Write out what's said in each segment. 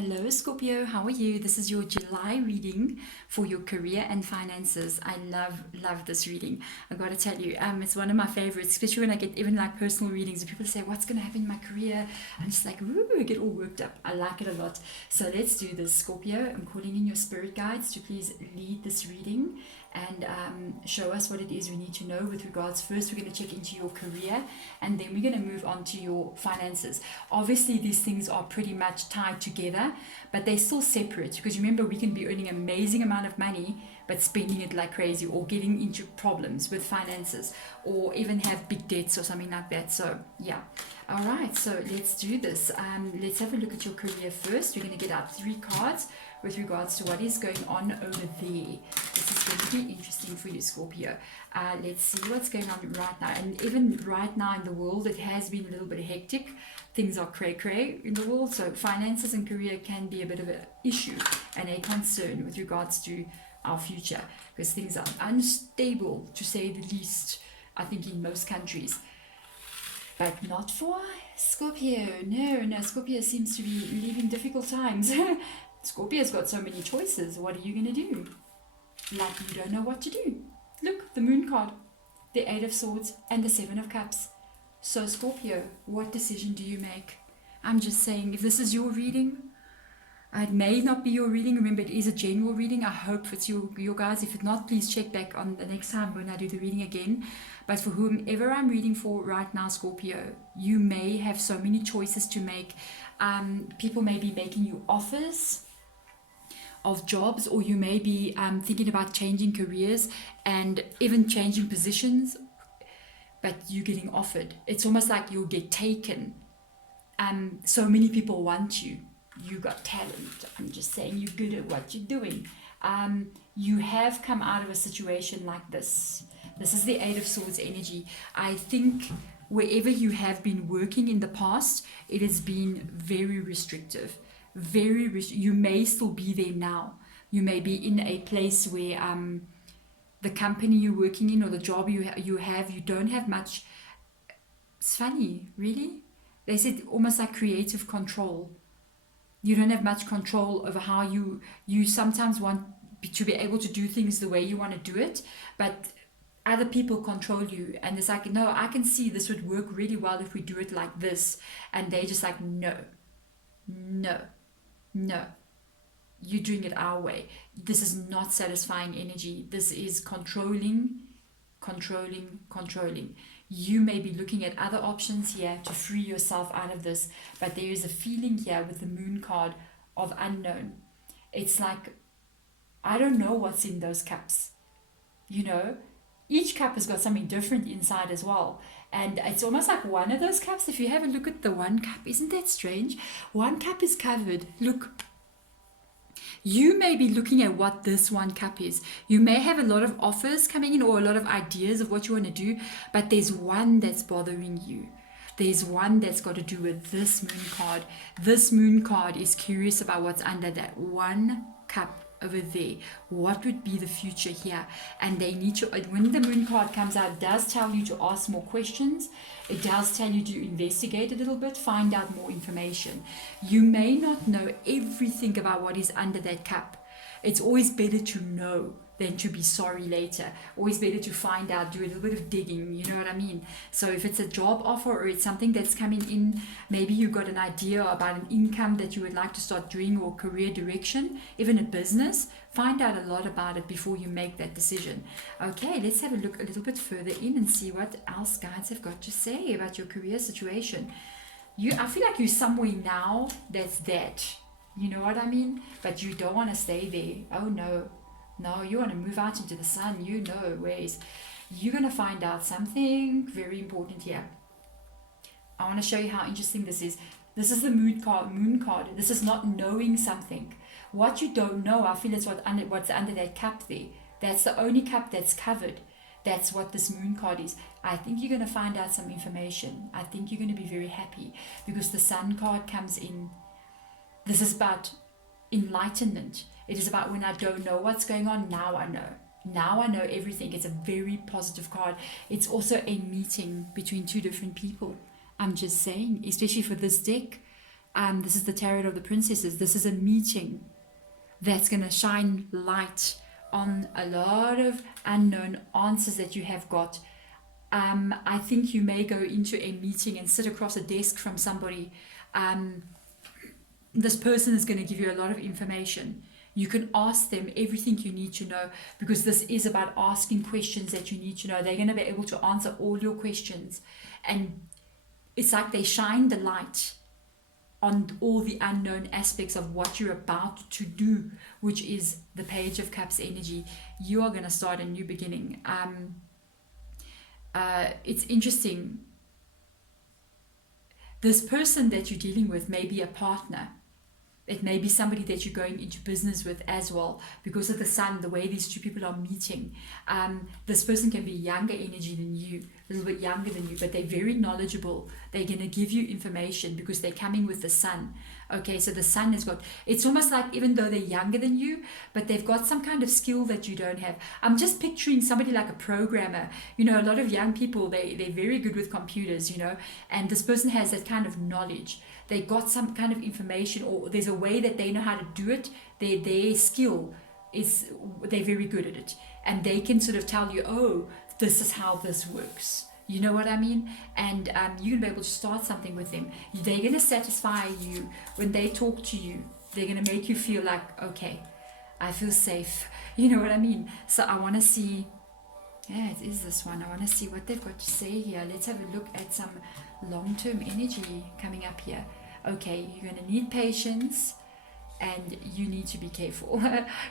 Hello Scorpio, how are you? This is your July reading for your career and finances. I love this reading. I gotta tell you, it's one of my favorites, especially when I get even like personal readings and people say, what's gonna happen in my career? I'm just like, ooh, I get all worked up. I like it a lot. So let's do this, Scorpio. I'm calling in your spirit guides to please lead this reading and show us what it is we need to know with regards. First, we're going to check into your career, and then we're going to move on to your finances. Obviously, these things are pretty much tied together, but they're still separate, because remember, we can be earning an amazing amount of money but spending it like crazy, or getting into problems with finances, or even have big debts or something like that. So yeah, all right, so let's do this. Let's have a look at your career first. We're going to get out 3 cards with regards to what is going on over there. This is going to be interesting for you, Scorpio. Let's see what's going on right now. And even right now in the world, it has been a little bit hectic. Things are cray-cray in the world, so finances and career can be a bit of an issue and a concern with regards to our future, because things are unstable, to say the least, I think, in most countries. But not for Scorpio. No, Scorpio seems to be living difficult times. Scorpio's got so many choices. What are you going to do? Like, you don't know what to do. Look, the Moon card, the 8 of Swords, and the 7 of Cups. So, Scorpio, what decision do you make? I'm just saying, if this is your reading, it may not be your reading. Remember, it is a general reading. I hope it's your guys. If it's not, please check back on the next time when I do the reading again. But for whomever I'm reading for right now, Scorpio, you may have so many choices to make. People may be making you offers of jobs, or you may be thinking about changing careers and even changing positions, but you're getting offered. It's almost like you'll get taken. So many people want you. You got talent. I'm just saying, you're good at what you're doing. You have come out of a situation like this. This is the 8 of Swords energy. I think wherever you have been working in the past, it has been very restrictive. You may still be there now. You may be in a place where the company you're working in, or the job you have, you don't have much. It's funny, really. They said almost like creative control. You don't have much control over how you sometimes want to be able to do things the way you want to do it, but other people control you, and it's like, no, I can see this would work really well if we do it like this, and they're just like, no, you're doing it our way. This is not satisfying energy. This is controlling. You may be looking at other options here to free yourself out of this, but there is a feeling here with the Moon card of unknown. It's like, I don't know what's in those cups. Each cup has got something different inside as well. And it's almost like one of those cups, if you have a look at the one cup, isn't that strange? One cup is covered. Look, you may be looking at what this one cup is. You may have a lot of offers coming in, or a lot of ideas of what you want to do, but there's one that's bothering you. There's one that's got to do with this Moon card. This Moon card is curious about what's under that one cup over there. What would be the future here? And they need to, when the Moon card comes out, it does tell you to ask more questions. It does tell you to investigate a little bit, find out more information. You may not know everything about what is under that cup. It's always better to know than to be sorry later. Always better to find out, do a little bit of digging, you know what I mean? So if it's a job offer, or it's something that's coming in, maybe you got an idea about an income that you would like to start doing, or career direction, even a business, find out a lot about it before you make that decision. Okay, let's have a look a little bit further in and see what else guides have got to say about your career situation. I feel like you're somewhere now that's that. You know what I mean? But you don't want to stay there. Oh no, you want to move out into the sun. Ways. You're going to find out something very important here. I want to show you how interesting this is. This is the Moon card. This is not knowing something. What you don't know, I feel, is what's under that cup there. That's the only cup that's covered. That's what this Moon card is. I think you're going to find out some information. I think you're going to be very happy, because the Sun card comes in. This is about enlightenment. It is about, when I don't know what's going on, now I know. Now I know everything. It's a very positive card. It's also a meeting between 2 different people. I'm just saying, especially for this deck. This is the Tarot of the Princesses. This is a meeting that's going to shine light on a lot of unknown answers that you have got. I think you may go into a meeting and sit across a desk from somebody. This person is going to give you a lot of information. You can ask them everything you need to know, because this is about asking questions that you need to know. They're going to be able to answer all your questions. And it's like they shine the light on all the unknown aspects of what you're about to do, which is the Page of Cups energy. You are going to start a new beginning. It's interesting. This person that you're dealing with may be a partner. It may be somebody that you're going into business with as well, because of the sun, the way these two people are meeting. This person can be younger energy than you, a little bit younger than you, but they're very knowledgeable. They're going to give you information because they're coming with the sun. Okay, so the sun has got, it's almost like even though they're younger than you, but they've got some kind of skill that you don't have. I'm just picturing somebody like a programmer. You know, a lot of young people, they're very good with computers, you know, and this person has that kind of knowledge. They got some kind of information, or there's a way that they know how to do it. Their skill is, they're very good at it. And they can sort of tell you, oh, this is how this works. You know what I mean? And you're going to be able to start something with them. They're going to satisfy you when they talk to you. They're going to make you feel like, okay, I feel safe. You know what I mean? So I want to see, yeah, it is this one. I want to see what they've got to say here. Let's have a look at some long-term energy coming up here. Okay, you're going to need patience and you need to be careful.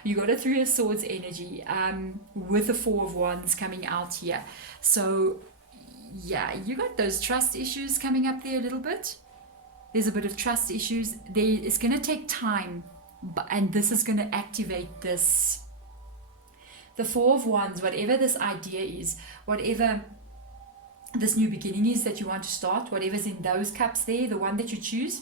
You got a Three of Swords energy with the Four of Wands coming out here. So yeah, you got those trust issues coming up there a little bit. There's a bit of trust issues. It's going to take time, and this is going to activate this. The Four of Wands, whatever this idea is, whatever this new beginning is that you want to start, whatever's in those cups there, the one that you choose,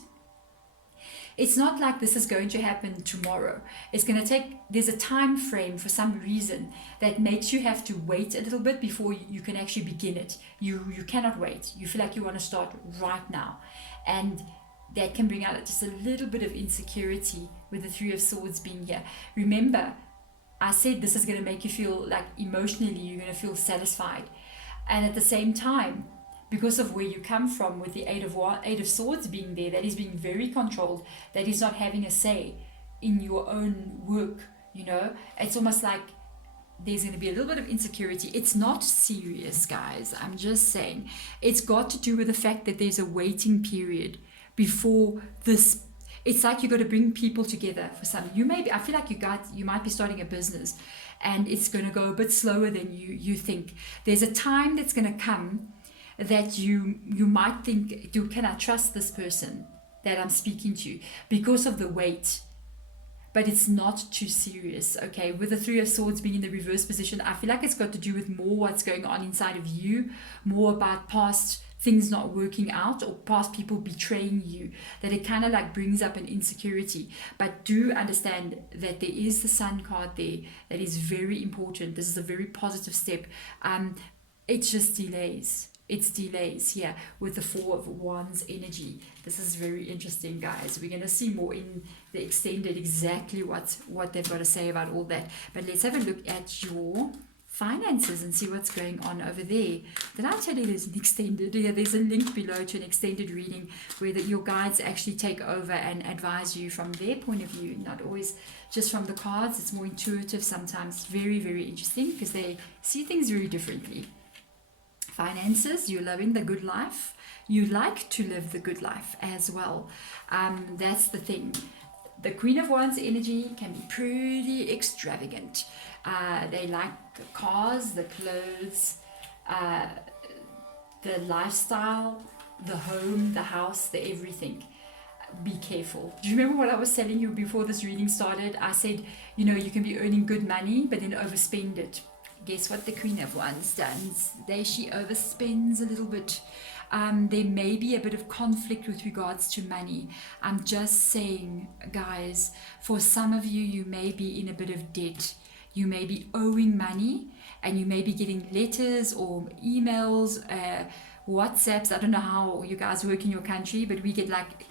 it's not like this is going to happen tomorrow. It's going to take, there's a time frame for some reason that makes you have to wait a little bit before you can actually begin it. You cannot wait. You feel like you want to start right now. And that can bring out just a little bit of insecurity with the Three of Swords being here. Remember, I said this is going to make you feel like emotionally you're going to feel satisfied. And at the same time, because of where you come from with the Eight of Swords being there, that is being very controlled, that is not having a say in your own work, you know, it's almost like there's going to be a little bit of insecurity. It's not serious, guys. I'm just saying. It's got to do with the fact that there's a waiting period before this. It's like you got to bring people together for something. I feel like you might be starting a business and it's going to go a bit slower than you think. There's a time that's going to come that you might think, can I trust this person that I'm speaking to, because of the wait? But it's not too serious, okay? With the Three of Swords being in the reverse position, I feel like it's got to do with more what's going on inside of you, more about past things not working out or past people betraying you, that it kind of like brings up an insecurity. But do understand that there is the Sun card there that is very important. This is a very positive step. It's just delays. It's delays here with the Four of Wands energy. This is very interesting, guys. We're going to see more in the extended exactly what they've got to say about all that. But let's have a look at your finances and see what's going on over there. Did I tell you there's an extended? Yeah, there's a link below to an extended reading where your guides actually take over and advise you from their point of view, not always just from the cards. It's more intuitive sometimes. Very, very interesting because they see things very differently. Finances, you're loving the good life. You like to live the good life as well. That's the thing. The Queen of Wands energy can be pretty extravagant. They like the cars, the clothes, the lifestyle, the home, the house, the everything. Be careful. Do you remember what I was telling you before this reading started? I said, you can be earning good money, but then overspend it. Guess what the Queen of Wands does? She overspends a little bit. There may be a bit of conflict with regards to money. I'm just saying, guys, for some of you, you may be in a bit of debt. You may be owing money and you may be getting letters or emails WhatsApps. I don't know how you guys work in your country, but we get like,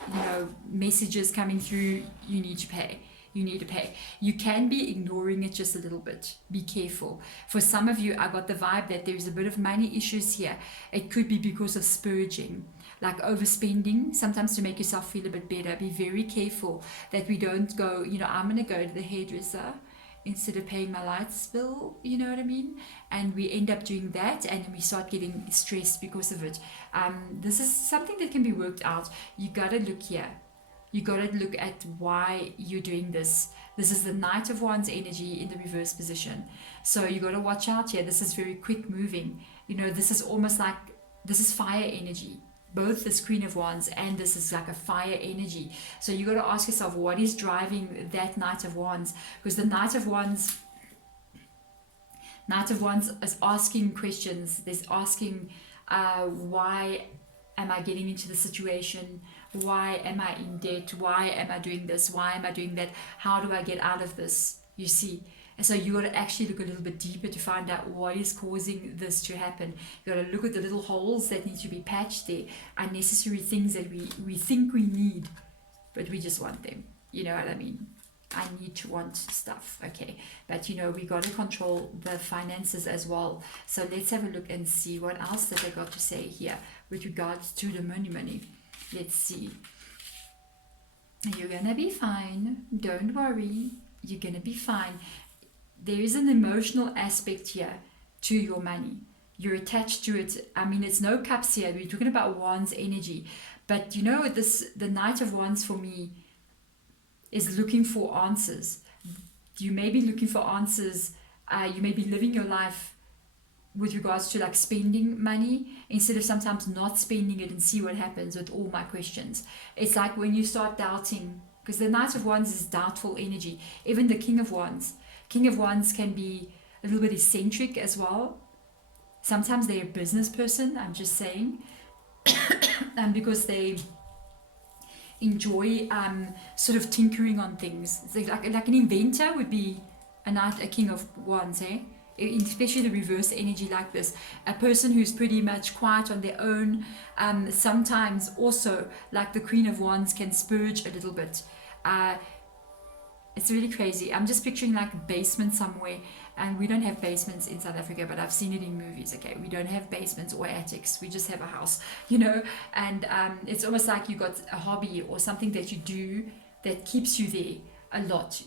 messages coming through, you need to pay. You need to pay. You can be ignoring it just a little bit. Be careful. For some of you, I got the vibe that there's a bit of money issues here. It could be because of spurging, like overspending, sometimes to make yourself feel a bit better. Be very careful that we don't go, I'm going to go to the hairdresser instead of paying my lights bill, you know what I mean? And we end up doing that, and we start getting stressed because of it. This is something that can be worked out. You got to look here. You got to look at why you're doing this. This is the Knight of Wands energy in the reverse position. So you got to watch out here. This is very quick moving. This is almost like, this is fire energy. Both this Queen of Wands and this is like a fire energy. So you got to ask yourself, what is driving that Knight of Wands? Because the Knight of Wands is asking questions. There's asking, why am I getting into the situation? Why am I in debt? Why am I doing this? Why am I doing that? How do I get out of this? You see? And so you got to actually look a little bit deeper to find out what is causing this to happen. You got to look at the little holes that need to be patched there, unnecessary things that we think we need, but we just want them. You know what I mean? I need to want stuff, okay? But we got to control the finances as well. So let's have a look and see what else that I got to say here with regards to the money. Let's see. You're gonna be fine. Don't worry. You're gonna be fine. There is an emotional aspect here to your money. You're attached to it. I mean, it's no cups here. We're talking about Wands energy. But the Knight of Wands for me is looking for answers. You may be looking for answers. You may be living your life with regards to like spending money instead of sometimes not spending it and see what happens with all my questions. It's like when you start doubting, because the Knight of Wands is doubtful energy. Even the King of Wands can be a little bit eccentric as well. Sometimes they're a business person, I'm just saying, and because they enjoy sort of tinkering on things. It's like an inventor would be a King of Wands, especially the reverse energy like this. A person who's pretty much quiet on their own. Sometimes also, like the Queen of Wands, can spurge a little bit. It's really crazy. I'm just picturing like a basement somewhere, and we don't have basements in South Africa, but I've seen it in movies. Okay, we don't have basements or attics. We just have a house, and it's almost like you got a hobby or something that you do that keeps you there a lot.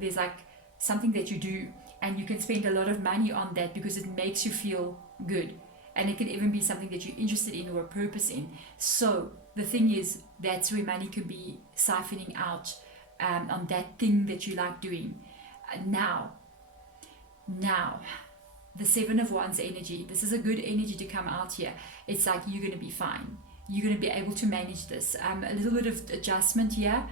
There's like something that you do, and you can spend a lot of money on that because it makes you feel good, and it can even be something that you're interested in or a purpose in. So the thing is, that's where money can be siphoning out on that thing that you like doing. Now, the Seven of Wands energy, this is a good energy to come out here. It's like you're going to be fine. You're going to be able to manage this. A little bit of adjustment here.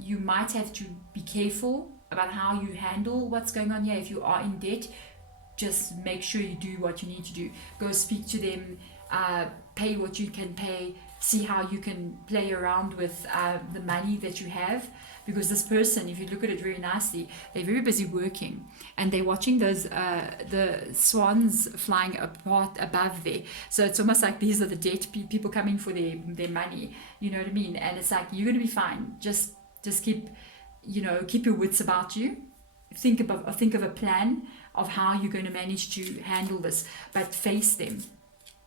You might have to be careful about how you handle what's going on here. If you are in debt, just make sure you do what you need to do. Go speak to them, pay what you can pay, see how you can play around with the money that you have. Because this person, if you look at it very nicely, they're very busy working, and they're watching those the swans flying apart above there. So it's almost like these are the debt people coming for their money. You know what I mean? And it's like, you're gonna be fine. Just keep your wits about you. Think of a plan of how you're going to manage to handle this, but face them.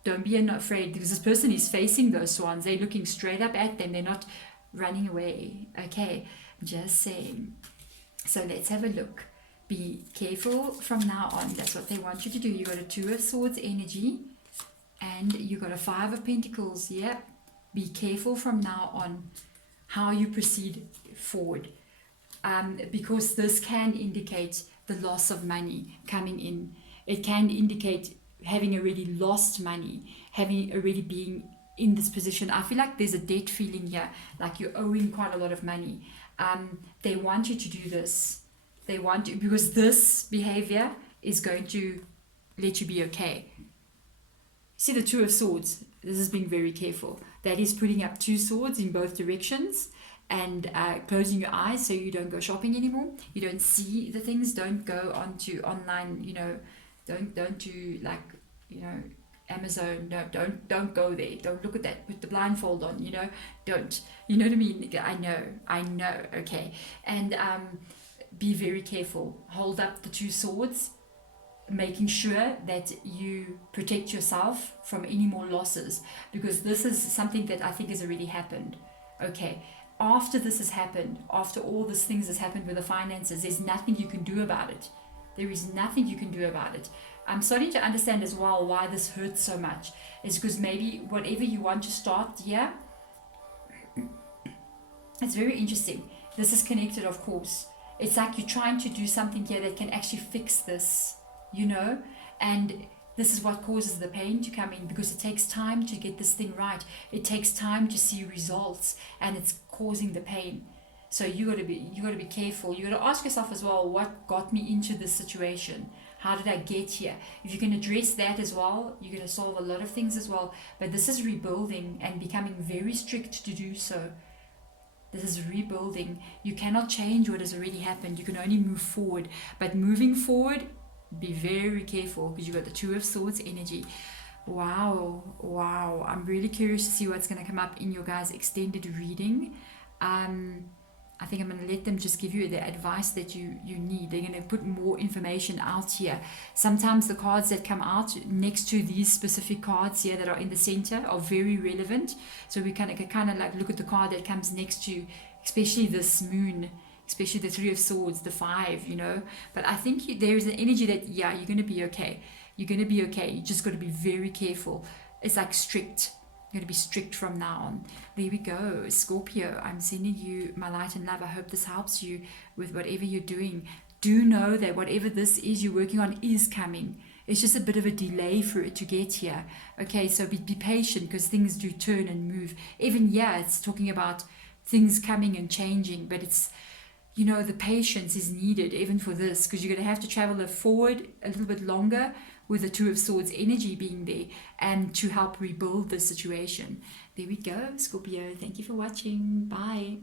Don't be afraid, because this person is facing those swans. They're looking straight up at them. They're not running away. Okay, just saying. So let's have a look. Be careful from now on. That's what they want you to do. You got a Two of Swords energy, and you got a Five of Pentacles. Yep. Be careful from now on how you proceed forward, because this can indicate the loss of money coming in. It can indicate having already lost money, having already been in this position. I feel like there's a debt feeling here, like you're owing quite a lot of money. They want you to do this. They want you, because this behavior is going to let you be okay. See the Two of Swords. This is being very careful. That is putting up two swords in both directions, and closing your eyes so you don't go shopping anymore. You don't see the things. Don't go onto online, don't do like, Amazon, no, don't go there, don't look at that, put the blindfold on, don't, you know what I mean? I know, okay. And be very careful, hold up the two swords, making sure that you protect yourself from any more losses, because this is something that I think has already happened. Okay, after this has happened, after all these things has happened with the finances, there's nothing you can do about it. There is nothing you can do about it. I'm starting to understand as well why this hurts so much. Is because maybe whatever you want to start here, it's very interesting. This is connected, of course. It's like you're trying to do something here that can actually fix this, and this is what causes the pain to come in, because it takes time to get this thing right. It takes time to see results, and it's causing the pain. So you got to be careful. You got to ask yourself as well, what got me into this situation? How did I get here? If you can address that as well, you're going to solve a lot of things as well. But this is rebuilding and becoming very strict to do so. This is rebuilding. You cannot change what has already happened. You can only move forward. But moving forward, be very careful, because you got the Two of Swords energy. Wow. I'm really curious to see what's going to come up in your guys' extended reading. I think I'm going to let them just give you the advice that you need. They're going to put more information out here. Sometimes the cards that come out next to these specific cards here that are in the center are very relevant. So we kind of like look at the card that comes next to, especially this moon, especially the Three of Swords, the 5, But I think there is an energy that, you're going to be okay. You're going to be okay. You just got to be very careful. It's like strict. You're going to be strict from now on. There we go. Scorpio, I'm sending you my light and love. I hope this helps you with whatever you're doing. Do know that whatever this is you're working on is coming. It's just a bit of a delay for it to get here. Okay, so be patient, because things do turn and move. Even, it's talking about things coming and changing, but it's, the patience is needed even for this, because you're going to have to travel forward a little bit longer with the Two of Swords energy being there, and to help rebuild the situation. There we go, Scorpio. Thank you for watching. Bye.